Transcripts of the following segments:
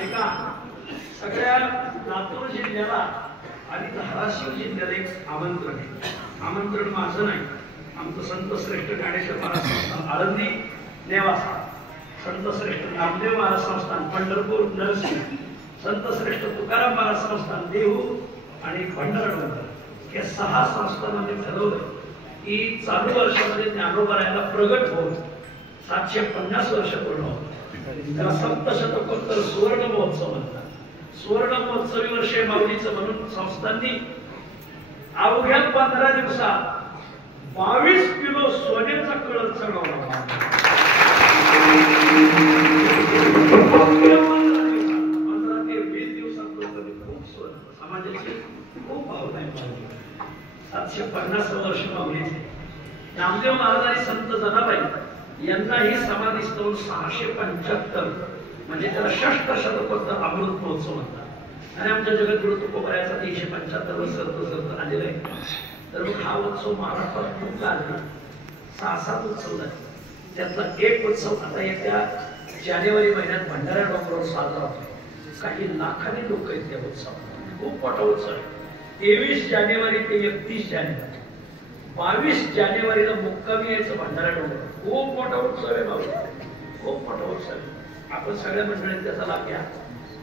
ऐका, सगळ्या लातूर जिल्ह्याला आणि धाराशिव जिल्ह्याला एक आमंत्रण आहे. आमंत्रण माझं नाही, आमचं संत श्रेष्ठ ज्ञानेश्वर महाराज संस्थान आळंदी नेवासा, संत श्रेष्ठ नामदेव महाराज संस्थान पंढरपूर नरसिंह, संत श्रेष्ठ तुकाराम महाराज संस्थान देहू आणि भंडारा, या 6 संस्थांमध्ये ठरवलं की चालू वर्षामध्ये ज्ञानोबा प्रगट होऊन 750 वर्ष पूर्ण होत. त्याला सप्तशतकोत्तर सुवर्ण महोत्सव म्हणतात. सुवर्ण महोत्सवी वर्षे माऊलीचं म्हणून संस्थांनी अवघ्या 15 दिवसात 22 किलो सोन्याचा कळस चढवला. 15 ते 20 दिवसात खूप सोनं, समाजाची खूप भावना आहे. 750 वर्ष माऊलीचे. नामदेव महाराज आणि संत जनाबाई यांना ही समाधी स्थळ 675 म्हणजे त्याला षष्ठ शतकोत्तर अमृत महोत्सव म्हणतात. आणि आमच्या जगद्गुरु तुकोबरायाचा 375 सरत आलेला आहे. तर मग हा उत्सव महाराष्ट्रात खूप गाजला. 6-7 उत्सव झाले. त्यातला एक उत्सव आता येत्या जानेवारी महिन्यात भंडारा डोंगरावर साजरा होतो. काही लाखांनी लोक आहेत त्या उत्सवात. खूप मोठा उत्सव आहे. 23 जानेवारी ते 31 जानेवारी 22 जानेवारीला मुक्कामी यायचं भंडारा डोंगर. खूप मोठा उत्सव आहे बाबा, खूप मोठा उत्सव आहे. आपण सगळ्या मंडळींनी त्याचा लाभ घ्या.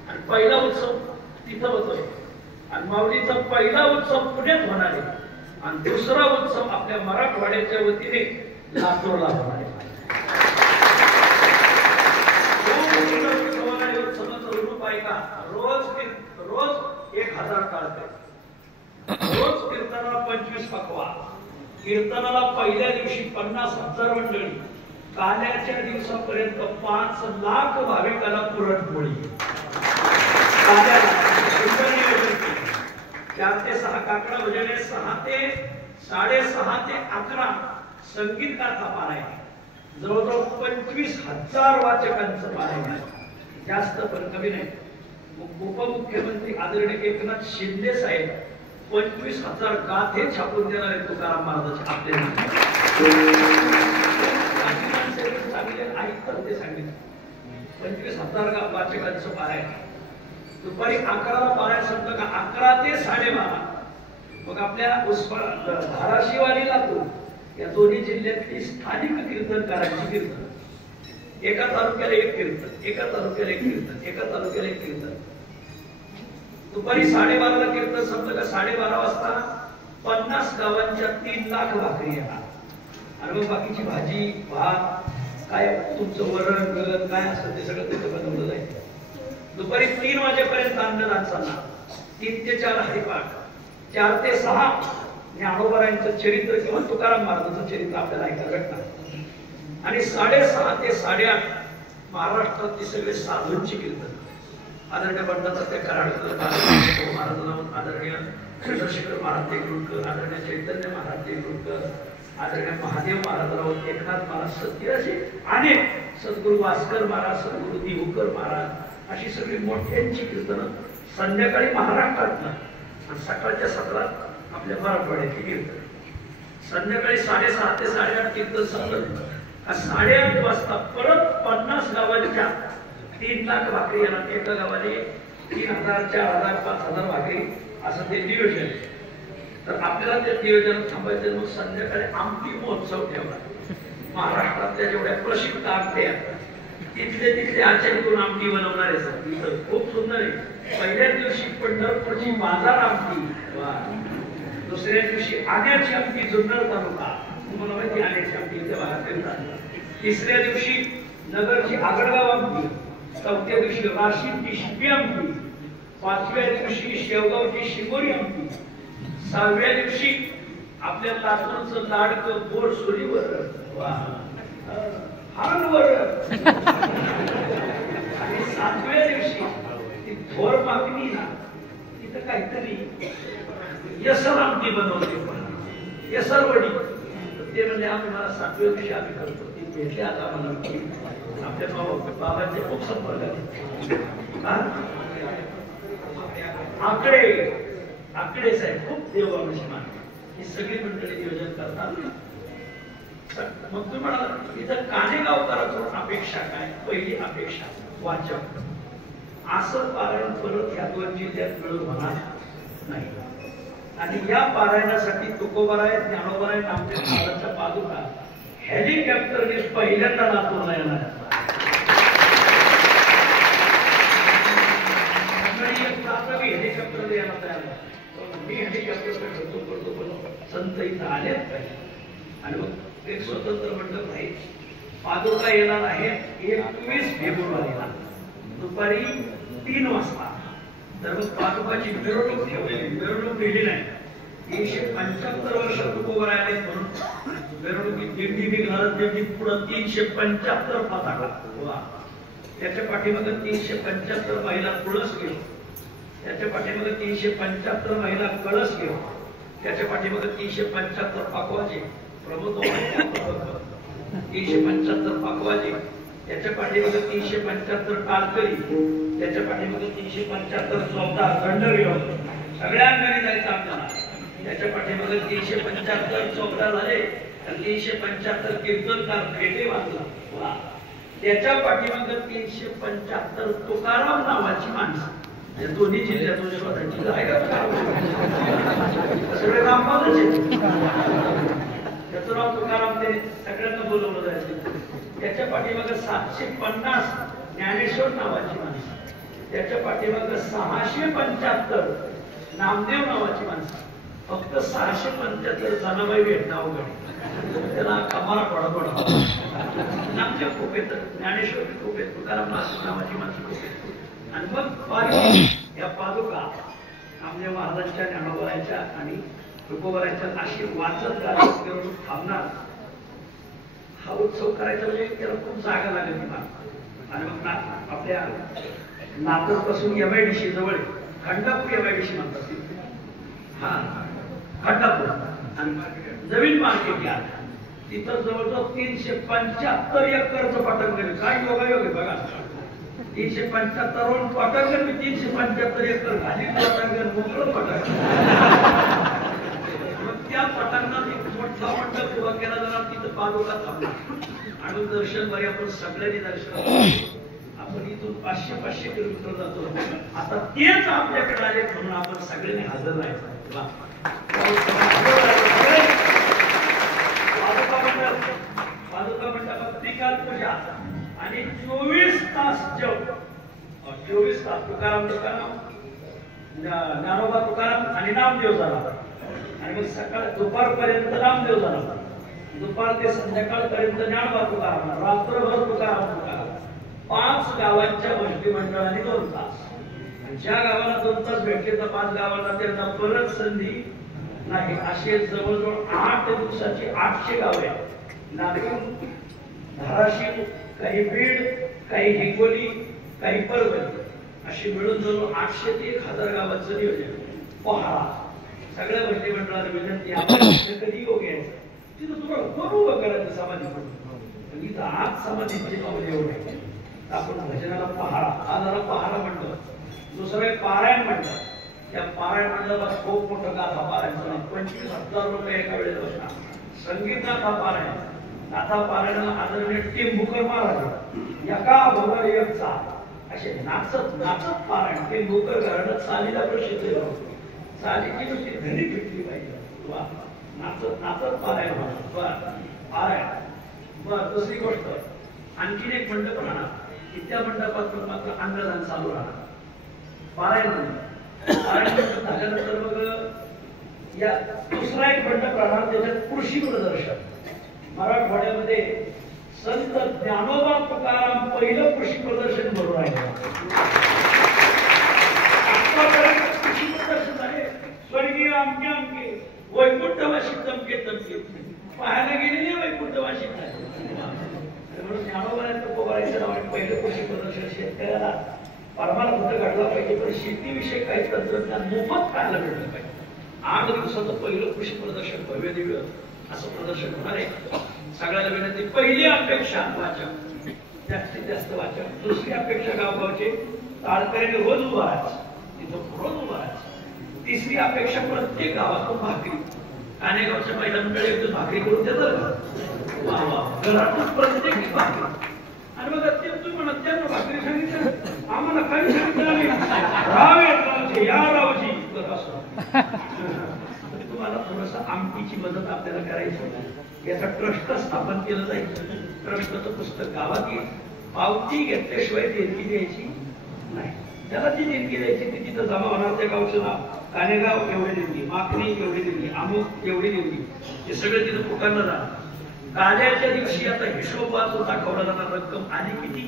आणि पहिला उत्सव तिथं होतोय आणि माऊलीचा पहिला उत्सव पुण्यात होणार आहे आणि दुसरा उत्सव आपल्या मराठवाड्याच्या वतीने लातूरला होणार आहे. उत्सवाचं रूप आहे का? रोज 1000 टाळते, रोज कीर्तनाला 25 पकवा, कीर्तनाला पहिल्या दिवशी 50,000 मंडळी, काल्याच्या दिवसापर्यंत 5 लाख भाविकांना पुरणपोळी. 4 ते 6 काकडा भजने, 6 ते 6:30 ते 11 संगीतकार पारायण, जवळजवळ 25,000 वाचकांचं पारायण. जास्त पण कमी नाही. उपमुख्यमंत्री आदरणीय एकनाथ शिंदे साहेब 25,000 गाथे छापून देणार आहेत तुकाराम महाराजांचे. आपले ऐकतात ते सांगितलं. 25,000 वाचकांचं पारायण. दुपारी 11ला पारायण संपलं का 11 ते 12:30 मग आपल्या धाराशिव आणि लातूर या दोन्ही जिल्ह्यातली स्थानिक कीर्तनकारांची कीर्तन. एका तालुक्याला एक कीर्तन, एका तालुक्याला एक कीर्तन, एका तालुक्याला एक कीर्तन. दुपारी 12:30ला कीर्तन संपलं का 12:30 वाजता 50 गावांच्या 3 लाख भाकरी येणार. आणि मग बाकीची भाजी भात काय तुमचं वरण गळण काय असतं ते सगळं तिथं बनवलं जाईल. दुपारी 3 वाजेपर्यंत अन्नदान चालणार. 3 ते 4 हरिपाठ, 4 ते 6 ज्ञानोबरायांचं चरित्र किंवा तुकाराम महाराजांचं चरित्र आपल्याला ऐकायला भेटणार. आणि 6:30 ते 8:30 महाराष्ट्रातली सगळे साधूंची कीर्तन. आदरणीय बंडाचा कराडकर महाराज, आदरणीय चंद्रशेखर महाराज देगलूरकर, आदरणीय चैतन्य महाराज देगलूरकर, आदरणीय महादेव महाराज, एकनाथ महाराज सत्य, असे अनेक, सद्गुरू भास्कर महाराज, सद्गुरू दिवकर महाराज, अशी सगळी मोठ्यांची कीर्तनं संध्याकाळी महाराष्ट्रातनं आणि सकाळच्या सत्रात आपल्या मराठवाड्याची कीर्तन. संध्याकाळी 6:30 ते 8:30 कीर्तन संपलं. 8:30 वाजता परत 50 गावांच्या 3 लाख भाकरी येणार. एका गावाने 3,000, 4,000, 5,000 भाकरी असं ते नियोजन. तर आपल्याला ते नियोजन थांबायचं. मग संध्याकाळी आमटी महोत्सव ठेवला. महाराष्ट्रातल्या जेवढ्या प्रसिद्ध आमट्या तिथले आचार्य करून आमटी बनवणार आहे. खूप सुंदर आहे. पहिल्या दिवशी पंढरपूरची बाजार आमटी, दुसऱ्या दिवशी आण्याची आमटी जुन्नर तालुका, तुम्हाला माहिती आण्याची आमटी इथे बाहेर. तिसऱ्या दिवशी नगरची आगडगाव आमटी, 4थ्या दिवशी राशीची शिपी आमटी, 5व्या दिवशी शेवगावची शिमोरी आमटी, 6व्या दिवशी आपल्या लातूरचं लाडकं बोर सुरीवर हानवर, आणि 7व्या दिवशी ती थोर मागणी ना तिथं काहीतरी यसर आमटी बनवते, यसरवडी. ते म्हणजे आम्ही मला 7व्या दिवशी आम्ही करतो. ती भेटले आता आम्हाला आपल्या बाबांचे खूप संपर्क आकडे साहेब खूप देवाविषयी मान. ही सगळी मंडळी नियोजन करतात. मग तुम्ही म्हणाला इथं कानेगावकरांकडून अपेक्षा काय? पहिली अपेक्षा वाचक. असं पारायण परत ह्या 2 जिल्ह्यात मिळून होणार नाही. आणि या पारायणासाठी तुकोबाराय, ज्ञानोबाराय, नामदेव महाराजांच्या पादुका हेलिकॉप्टरने पहिल्यांदा लातूरला येणार. हेलिकॉप्टर यायला तयार मी हेलिकॉप्टर करतो पण संत इथं आलेच पाहिजे. आणि मग एक स्वतंत्र मंडप आहे. पादुका येणार आहेत 21 फेब्रुवारीला दुपारी 3 वाजता. तर मग पादुकाची मिरवणूक ठेवलेली, मिरवणूक दिली नाही. 375 वर्ष तुकोबर आले म्हणून मिरवणुकीत दिंडी निघणार. दिंडीत पुढे 375 पताका. त्याच्या पाठीमागे 375 महिला तुळस घेऊन, त्याच्या पाठीमागे 375 महिला कळस घेऊन, त्याच्या पाठीमागे 375 पाकवाजे प्रभुत्व 375 पाकवाजे, त्याच्या पाठीमागे 375 टाळकरी, त्याच्या पाठीमागे 375 चौदा दंड घेऊन सगळ्यांनी जायचं आपल्याला. त्याच्या पाठीमागे 375 चौदा झाले, 375 कीर्तनकार भेटे वाचला. त्याच्या पाठीमागे 375 तुकाराम नावाची माणसं. दोन्ही जिल्ह्यातून शोधायची सगळे रामपादच आहे. त्याचं नाव तुकाराम, ते सगळ्यांना बोलवलं जायचं. त्याच्या पाठीमागे 750 ज्ञानेश्वर नावाची माणसं. त्याच्या पाठीमागे 675 नामदेव नावाची माणसं. फक्त 675 जनाबाई भेटणं अवघड. त्याला कमारा पडा नामदेव खूप येत, ज्ञानेश्वर खूप येत, तुकाराम नावाची माणसं खूप येत. आणि मग या पादुका नामदेव महाराजांच्या, ज्ञानोबारायांच्या आणि तुकोबारायांच्या अशी वाचत गाणं थांबणार. हा उत्सव करायचा म्हणजे त्याला खूप जागा लागेल. आणि मग आपल्या नातर पासून MIDC जवळ खंडापूर MIDC म्हणतात. हा खंडापूर आणि नवीन मार्केट यार्ड, तिथं जवळजवळ 375 एकरचं पटांगण. काय योगायोग आहे बघा. 375 पटांगण, 375 एकर खाली पटांगण, मोकळं पटांगण. मग त्या पटांगणात एक मोठा मंडप उभा केला जाणार. तिथं पादुका थांबणार आणि दर्शन बरे आपण सगळ्यांनी दर्शन. आपण इथून 500 किलोमीटर जातो. आता तेच आपल्याकडे आले म्हणून आपण सगळ्यांनी हजर राहायचं. पादुका मंडपात त्रिकाल पूजा आणि 24 तास जप. 24 तास तुकाराम ज्ञानोबा तुकाराम आणि नामदेव झाला. आणि मग सकाळ दुपारपर्यंत नामदेव झाला. दुपार ते संध्याकाळपर्यंत ज्ञानोबा तुकाराम, रात्रभर तुकाराम. 5 गावांच्या गोष्टी मंडळाने 2 तास. ज्या गावाला 2 तास भेटले तर 5 गावाला त्यांना परत संधी नाही. असे जवळजवळ 8 दिवसाची 800 गाव आहेत. नागपूर, धाराशिव, काही बीड, काही हिंगोली, काही परभणी, अशी मिळून जवळ 800 ते 1000 गावांचं नियोजन. पहाडा सगळ्या गोष्टी मंडळाला विनंती कधी योग यायचं तिथं तुम्हाला कोण उभं करायचं समाधी म्हणून. इथं आज समाधीची पावले एवढे. आपण भजनाला पहाडा, आजाला पहाडा म्हणतो. दुसरं एक पारायण म्हणतात. त्या पारायण मंडळात खूप मोठं गाथा पारायण 25,000 रुपये एका वेळेस बसणार. संगीत गाथा पारायण, गाथा पारायणाला आदरणीय टिंबुकर महाराज एका भोगाला एक चाल असे नाचत नाचत पारायण. टिंबुकर घराण्यात चालीला प्रसिद्ध होतं. चालीची नुसती घरी फिटली पाहिजे. वा नाचत नाचत पारायण पारायण. बर दुसरी गोष्ट आणखीन एक मंडप राहणार की त्या मंडपात मात्र अन्नदान चालू राहणार. पारायण झाल्यानंतर मग या दुसरा एक मंडप राहणार त्याच्यात कृषी प्रदर्शन. मराठवाड्यामध्ये संत ज्ञानोबा तुकाराम पहिलं कृषी प्रदर्शन भरून राहिलं. कृषी प्रदर्शन आहे. स्वर्गीय अमके अमके वैकुंठवासी तमके तमके पाहायला गेलेले वैकुंठवासी म्हणून ज्ञानोबारायचं तुकोबारायचं नावाने पहिलं कृषी प्रदर्शन शेतकऱ्याला परमाला कुठं घडला पाहिजे पण शेतीविषयी काही तंत्रज्ञान मोफत खायला भेटलं पाहिजे. 8 दिवसाचं पहिलं कृषी प्रदर्शन भव्य दिव्य असं प्रदर्शन होणार आहे. सगळ्याला विनंती. पहिली अपेक्षा वाचक, जास्तीत जास्त वाचक. दुसरी अपेक्षा गावगावचे ताळकऱ्याने रोज उभा राहायचं, तिथं रोज उभा राहायचं. तिसरी अपेक्षा प्रत्येक गावातून भाकरी. कानेगावच्या महिला मंडळी भाकरी करून देतात. घरातून प्रत्येक भाकरी आणि मग ते तुम्ही म्हणत त्यांना भाकरी सांगितलं आम्हाला काही सांगितलं नाही राव येत या रावची तर असं तुम्हाला थोडस आमटीची मदत आपल्याला करायची याचा ट्रस्ट स्थापन केलं जाईल ट्रस्टचं पुस्तक गावात येईल पावती घेतल्याशिवाय देणगी द्यायची नाही त्याला जी देणगी द्यायची ती तिथं जमा होणार त्या गावचं नाव कानेगाव एवढी देणगी मागणी एवढी देणगी अमुक एवढी देणगी हे सगळं तिथं पुकारलं जाणार काल्याच्या दिवशी आता हिशोब वाचून दाखवला जाणार रक्कम आली किती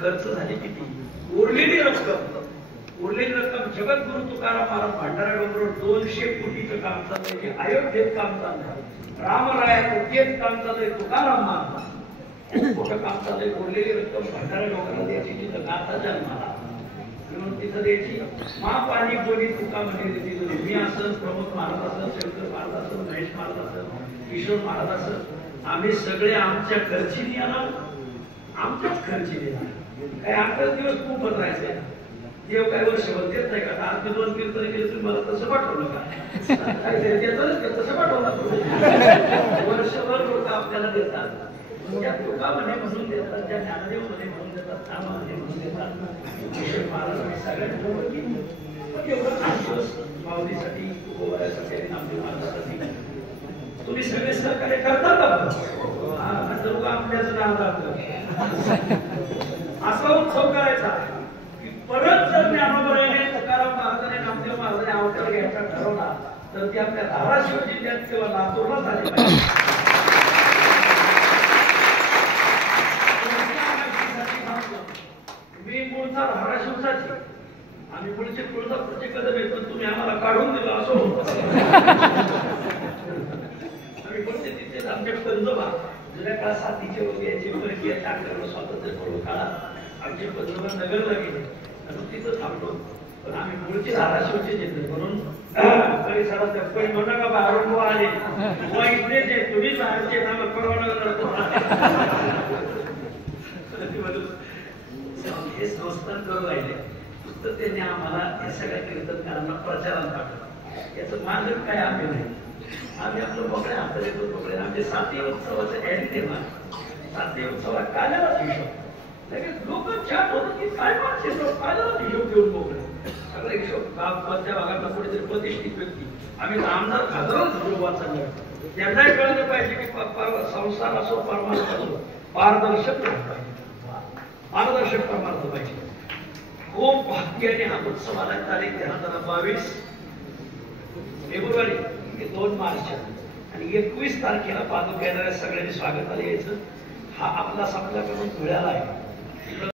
खर्च झाली किती उरलेली रक्कम जगद्गुरु तुकाराम महाराज भंडारा डोंगरावर 200 कोटीचं काम चाललंय अयोध्येत काम चाललंय रामरायाचं तेच काम चाललंय तुकाराम महाराज मोठं काम चाललंय उरलेली रक्कम भंडारा डोंगराला द्यायची तिथं गाथा जन्माला म्हणून तिथं द्यायची महापाणी बोली तुका म्हणजे मी असेल प्रमोद महाराज असेल शंकर महाराज असेल महेश महाराज असेल किशोर महाराज असेल आम्ही सगळे आमच्या खर्चीने येणार आमच्याच खर्चीने येणार काही 8 दिवस खूप बदलायचे देव काही वर्षभर देत नाही का आज मी 2 कीर्तन केले तुम्ही मला तसं पाठवलं का तसं पाठवलं वर्षभर लोक आपल्याला देतात त्या तुका म्हणे म्हणून देतात त्या ज्ञानदेव म्हणे म्हणून देतात सामान्य म्हणून देतात किशोर महाराज सगळ्यांना एवढं 8 दिवस माऊलीसाठी गोवाऱ्यासाठी आणि नामदेव महाराजांसाठी तुम्ही सगळे सहकार्य करता का आपल्याच असा उत्सव करायचा की परत जर ज्ञानोबराने तुकाराम महाराजांनी नामदेव महाराजांनी अवतार घ्यायचा ठरवला तर ते आपल्या धाराशिव जिल्ह्यात किंवा लातूरला झाले पाहिजे मी मूळचा धाराशिवचाच आम्ही पुढचे तुळजापूरचे कदम येतो तुम्ही आम्हाला काढून दिलं असं होतं आमच्या पंजोबा जुन्या काळात साथीचे रोग यायचे परकीय टाकलं स्वातंत्र्य पूर्व काळात आमचे पंजोबा नगरला गेले आणि तिथं थांबलो पण आम्ही मूळचे धाराशिवचे येतो म्हणून परिसरात पण म्हणा का बाहेरून आले इथलेच आहे तुम्ही बाहेरचे ना हे संस्थान करून राहिले तर त्यांनी आम्हाला या सगळ्या कीर्तनकारांना प्रचारात टाकलं याचं मार्ग काय आम्ही नाही आम्ही आपलं मोकळे हातात येतो मोकळे आमचे 7 उत्सवाचं ऍड तेव्हा 7 उत्सवात काल्यालाच हिशोब लगेच लोक छान होतं की काय माणसे काल्यालाच हिशोब देऊन मोकळे सगळं हिशोब गावच्या भागातला कुठेतरी प्रतिष्ठित व्यक्ती आम्ही आमदार खासदारच हिशोब वाचायला त्यांनाही कळलं पाहिजे की संसार असो परमार्थ असो पारदर्शक परमार्थ पाहिजे खूप भाग्याने हा उत्सव आला तारीख 2022 फेब्रुवारी 2 मार्च आणि 21 तारखेला पादुका येणाऱ्या सगळ्यांनी स्वागताला यायचं हा आपला आपल्याकडून धुळ्याला आहे